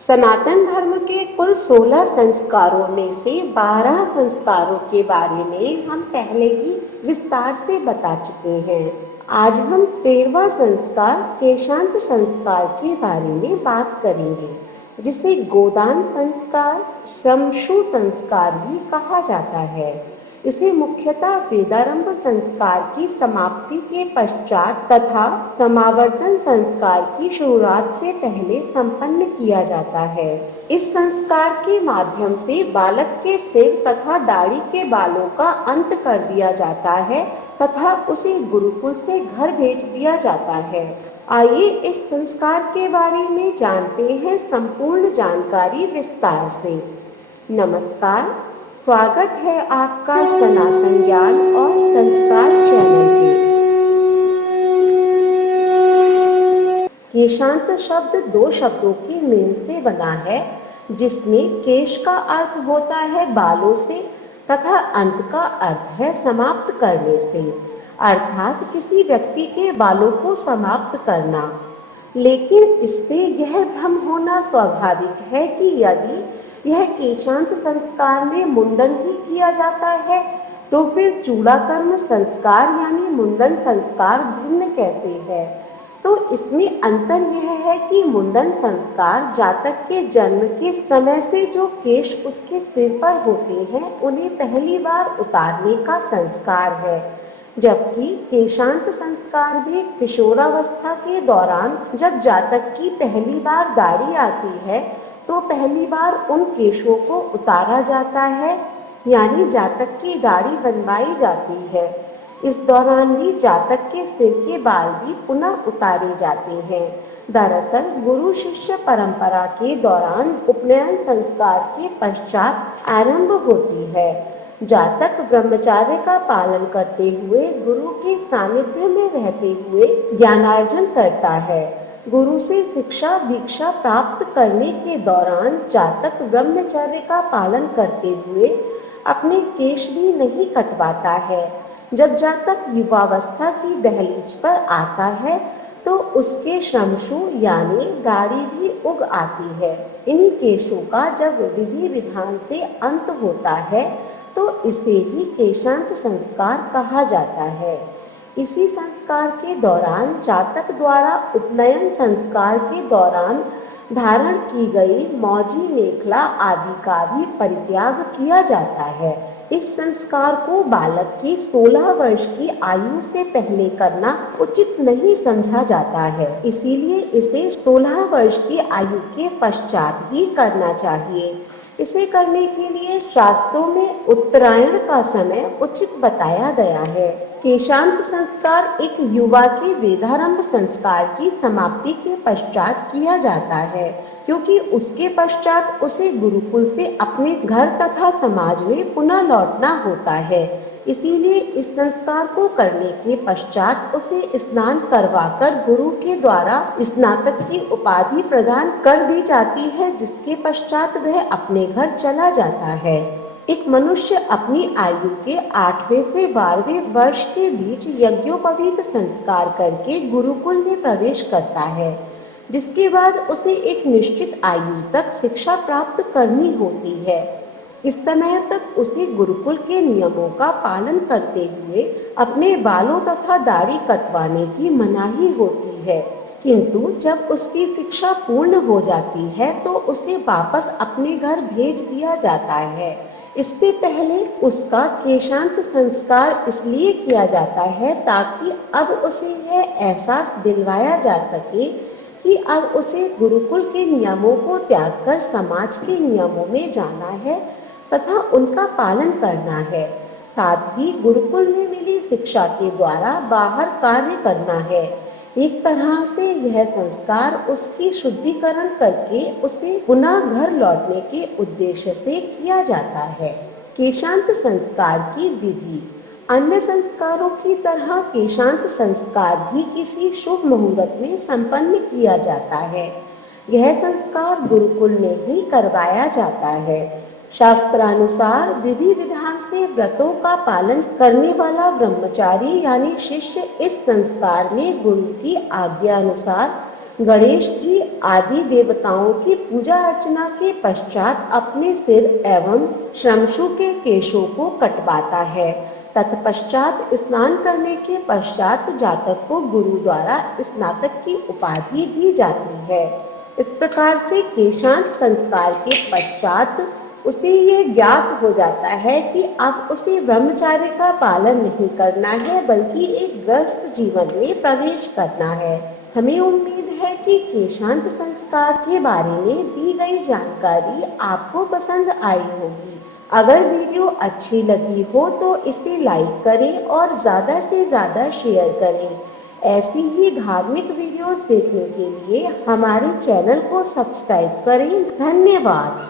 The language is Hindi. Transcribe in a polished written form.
सनातन धर्म के कुल 16 संस्कारों में से 12 संस्कारों के बारे में हम पहले ही विस्तार से बता चुके हैं। आज हम 13वां संस्कार केशांत संस्कार के बारे में बात करेंगे, जिसे गोदान संस्कार, श्रमशु संस्कार भी कहा जाता है। इसे मुख्यतः वेदारंभ संस्कार की समाप्ति के पश्चात तथा समावर्तन संस्कार की शुरुआत से पहले संपन्न किया जाता है। इस संस्कार के माध्यम से बालक के सिर तथा दाढ़ी के बालों का अंत कर दिया जाता है तथा उसे गुरुकुल से घर भेज दिया जाता है। आइए इस संस्कार के बारे में जानते हैं संपूर्ण जानकारी विस्तार से। नमस्कार, स्वागत है आपका सनातन ज्ञान और संस्कार चैनल पे। केशांत शब्द 2 शब्दों के मेल से बना है, जिसमें केश का अर्थ होता है बालों से तथा अंत का अर्थ है समाप्त करने से, अर्थात किसी व्यक्ति के बालों को समाप्त करना। लेकिन इससे यह भ्रम होना स्वाभाविक है कि यदि यह केशांत संस्कार में मुंडन ही किया जाता है तो फिर चूड़ाकर्म संस्कार यानी मुंडन संस्कार भिन्न कैसे है। तो इसमें अंतर यह है कि मुंडन संस्कार जातक के जन्म के समय से जो केश उसके सिर पर होते हैं उन्हें पहली बार उतारने का संस्कार है, जबकि केशांत संस्कार भी किशोरावस्था के दौरान जब जातक की पहली बार दाढ़ी आती है तो पहली बार उन केशों को उतारा जाता है, यानी जातक की दाढ़ी बनवाई जाती है। इस दौरान भी जातक के सिर के बाल भी पुनः उतारे जाते हैं। दरअसल गुरु शिष्य परंपरा के दौरान उपनयन संस्कार के पश्चात आरंभ होती है। जातक ब्रह्मचार्य का पालन करते हुए गुरु के सानिध्य में रहते हुए ज्ञानार्जन करता है। गुरु से शिक्षा दीक्षा प्राप्त करने के दौरान जातक ब्रह्मचर्य का पालन करते हुए अपने केश भी नहीं कटवाता है। जब जातक युवावस्था की दहलीज पर आता है तो उसके श्रमशु यानी दाढ़ी भी उग आती है। इन्हीं केशों का जब विधि विधान से अंत होता है तो इसे ही केशांत संस्कार कहा जाता है। इसी संस्कार के दौरान जातक द्वारा उपनयन संस्कार के दौरान धारण की गई मौजी मेखला आदि का भी परित्याग किया जाता है। इस संस्कार को बालक की 16 वर्ष की आयु से पहले करना उचित नहीं समझा जाता है, इसीलिए इसे 16 वर्ष की आयु के पश्चात ही करना चाहिए। इसे करने के लिए शास्त्रों में उत्तरायण का समय उचित बताया गया है। केशांत संस्कार एक युवा के वेदारंभ संस्कार की समाप्ति के पश्चात किया जाता है, क्योंकि उसके पश्चात उसे गुरुकुल से अपने घर तथा समाज में पुनः लौटना होता है। इसीलिए इस संस्कार को करने के पश्चात उसे स्नान करवाकर गुरु के द्वारा स्नातक की उपाधि प्रदान कर दी जाती है, जिसके पश्चात वह अपने घर चला जाता है। एक मनुष्य अपनी आयु के 8वें से 12वें वर्ष के बीच यज्ञोपवीत संस्कार करके गुरुकुल में प्रवेश करता है, जिसके बाद उसे एक निश्चित आयु तक शिक्षा प्राप्त करनी होती है। इस समय तक उसे गुरुकुल के नियमों का पालन करते हुए अपने बालों तथा दाढ़ी कटवाने की मनाही होती है, किंतु जब उसकी शिक्षा पूर्ण हो जाती है तो उसे वापस अपने घर भेज दिया जाता है। इससे पहले उसका केशांत संस्कार इसलिए किया जाता है ताकि अब उसे यह एहसास दिलवाया जा सके कि अब उसे गुरुकुल के नियमों को त्याग कर समाज के नियमों में जाना है तथा उनका पालन करना है। साथ ही गुरुकुल में मिली शिक्षा के द्वारा बाहर कार्य करना है। एक तरह से यह संस्कार उसकी शुद्धिकरण करके उसे पुनः घर लौटने के उद्देश्य से किया जाता है। केशांत संस्कार की विधि अन्य संस्कारों की तरह केशांत संस्कार भी किसी शुभ मुहूर्त में संपन्न किया जाता है। यह संस्कार गुरुकुल में ही करवाया जाता है। शास्त्रानुसार विधि विधान से व्रतों का पालन करने वाला ब्रह्मचारी यानी शिष्य इस संस्कार में गुरु की आज्ञा अनुसार गणेश जी आदि देवताओं की पूजा अर्चना के पश्चात अपने सिर एवं श्रमशु के केशों को कटवाता है। तत्पश्चात स्नान करने के पश्चात जातक को गुरु द्वारा स्नातक की उपाधि दी जाती है। इस प्रकार से केशांत संस्कार के पश्चात उसे ये ज्ञात हो जाता है कि अब उसे ब्रह्मचर्य का पालन नहीं करना है, बल्कि एक गृहस्थ जीवन में प्रवेश करना है। हमें उम्मीद है कि केशांत संस्कार के बारे में दी गई जानकारी आपको पसंद आई होगी। अगर वीडियो अच्छी लगी हो तो इसे लाइक करें और ज़्यादा से ज़्यादा शेयर करें। ऐसी ही धार्मिक वीडियोस देखने के लिए हमारे चैनल को सब्सक्राइब करें। धन्यवाद।